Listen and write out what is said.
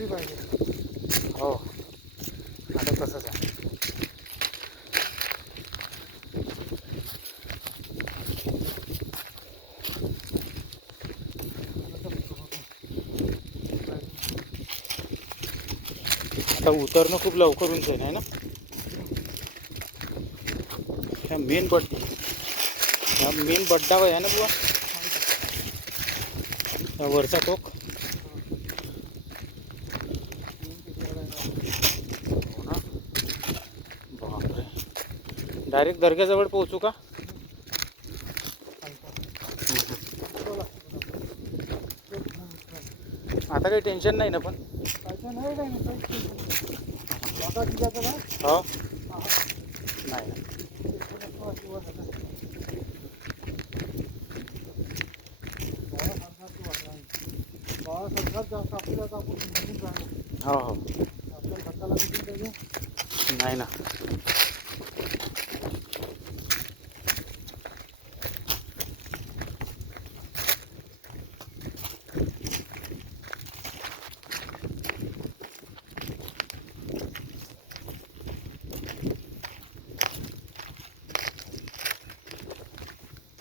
तरी पाहिजे. हो आता तसंच आहे. आता उतरणं खूप लवकर उंच आहे ना. ह्या मेन बड्डा आहे ना बुवा, वरचा टोक. हो ना, बापरे. डायरेक्ट दर्ग्याजवळ पोहोचू का? आता काही टेन्शन नाही ना पण. हो नाही. हो हो आपल्याला धक्का लागून नाही ना.